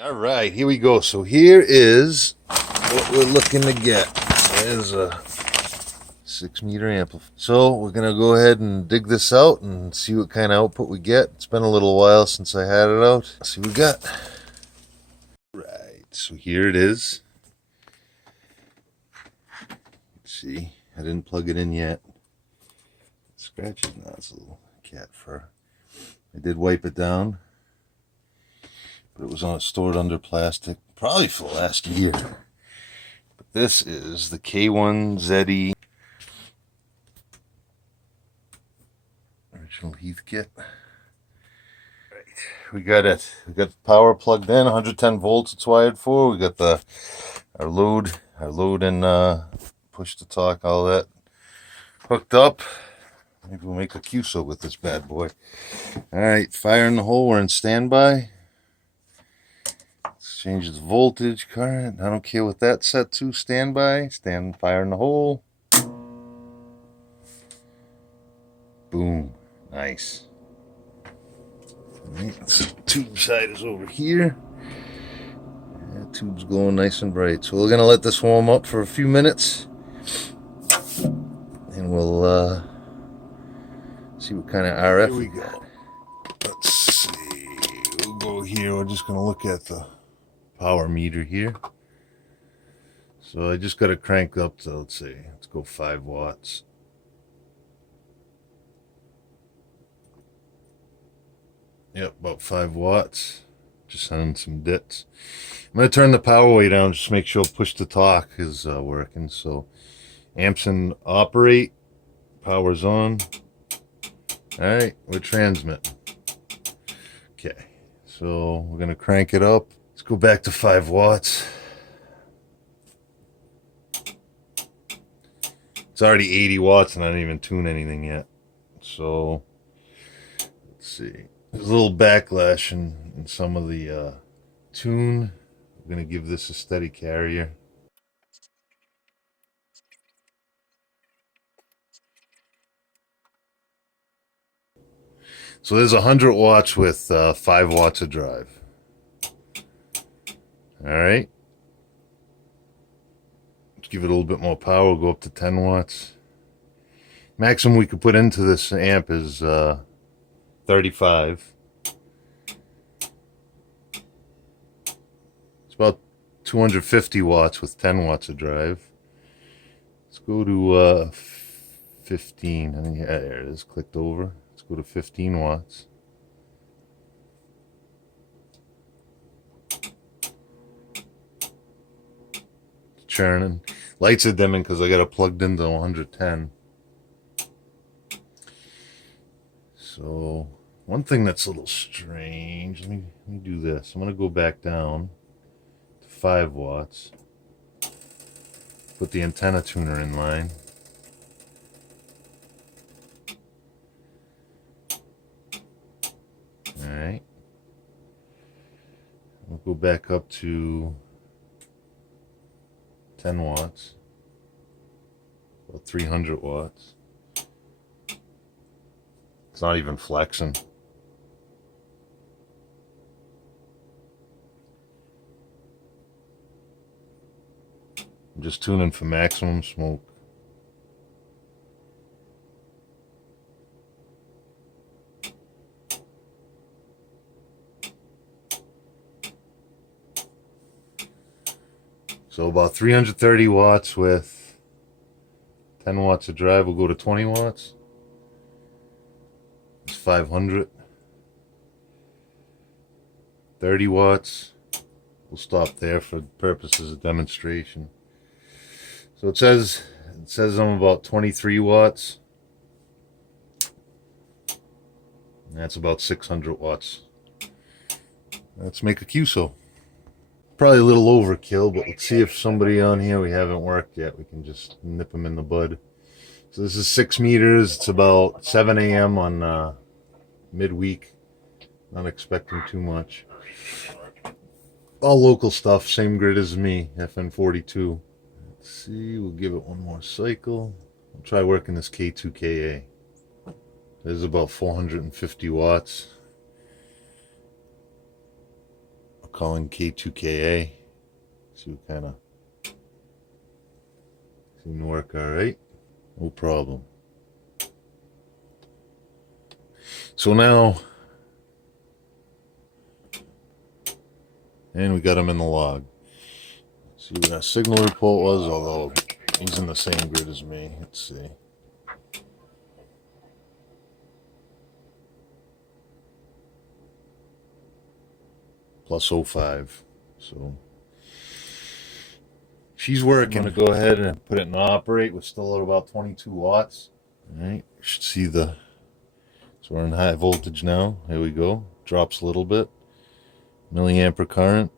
All right, here we go. So here is what we're looking to get. There's a 6-meter amplifier. So we're gonna go ahead and dig this out and see what kind of output we get. It's been a little while since I had it out. Let's see what we got. Right, so here it is. Let's see, I didn't plug it in yet. Scratches now, it's a little cat fur. I did wipe it down, but it was stored under plastic probably for the last year. But this is the K1ZE original Heathkit. Right, we got it. We got the power plugged in, 110 volts it's wired for. We got our load and push to talk, all that hooked up. Maybe we'll make a QSO with this bad boy. All right, fire in the hole. We're in standby. Let's change the voltage, current. I don't care what that's set to. Standby. Fire in the hole. Boom. Nice. All right, so the tube side is over here. That tube's glowing nice and bright. So we're gonna let this warm up for a few minutes, and we'll see what kind of RF we got. Let's see. We'll go here. We're just going to look at the power meter here. So I just got it cranked up to, let's go 5 watts. Yep, about 5 watts. Just sending some dits. I'm going to turn the power way down just to make sure push to talk is working. So amps in operate. Power's on. Alright, we're transmitting. Okay, so we're going to crank it up. Let's go back to 5 watts. It's already 80 watts and I didn't even tune anything yet. So, let's see. There's a little backlash in some of the tune. We're going to give this a steady carrier. So there's 100 watts with 5 watts of drive. All right. Let's give it a little bit more power. We'll go up to 10 watts. Maximum we could put into this amp is 35. It's about 250 watts with 10 watts of drive. Let's go to 15. I think, yeah, there it is. Clicked over. Let's go to 15 watts. It's churning. Lights are dimming because I got it plugged into 110. So one thing that's a little strange. Let me do this. I'm gonna go back down to 5 watts. Put the antenna tuner in line. Alright. We'll go back up to 10 watts. About 300 watts. It's not even flexing. I'm just tuning for maximum smoke. So about 330 watts with 10 watts of drive. We'll go to 20 watts. It's 500. 30 watts. We'll stop there for purposes of demonstration. So it says I'm about 23 watts. That's about 600 watts. Let's make a QSO. Probably a little overkill, but let's see if somebody on here we haven't worked yet. We can just nip them in the bud. So this is 6 meters. It's about 7 a.m. on midweek. Not expecting too much. All local stuff. Same grid as me. FN42. Let's see. We'll give it one more cycle. I'll try working this K2KA. This is about 450 watts. calling K2KA. See what kind of seem to work all right. No problem. So now, and we got him in the log. See what our signal report was, although he's in the same grid as me. Let's see. Plus 05. So she's working. I'm going to go ahead and put it in operate. We're still at about 22 watts. All right. You should see the... So we're in high voltage now. Here we go. Drops a little bit. Milliampere current.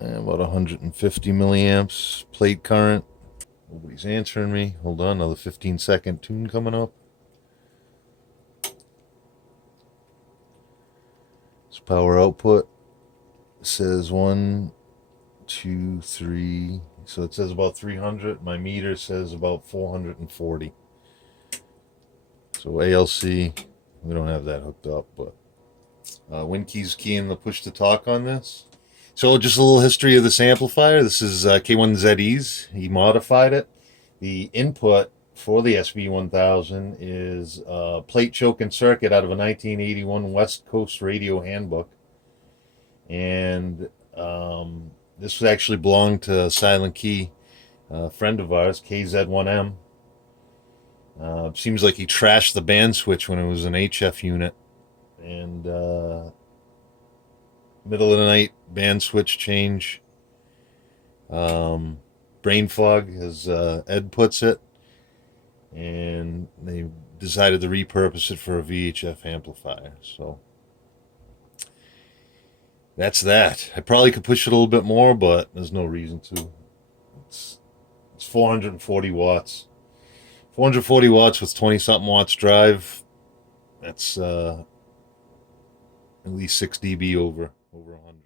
And about 150 milliamps. Plate current. Nobody's answering me. Hold on. Another 15-second tune coming up. So power output says 1, 2, 3. So it says about 300. My meter says about 440. So ALC, we don't have that hooked up, but WinKey's keying the push to talk on this. So just a little history of this amplifier. This is K1ZE's. He modified it. The input for the SB-1000 is a plate choking circuit out of a 1981 West Coast Radio Handbook. And this actually belonged to a Silent Key friend of ours, KZ1M. Seems like he trashed the band switch when it was an HF unit. And middle of the night band switch change. Brain fog, as Ed puts it. And they decided to repurpose it for a VHF amplifier. So that's that. I probably could push it a little bit more, but there's no reason to. It's 440 watts. 440 watts with 20-something watts drive. That's at least 6 dB over 100.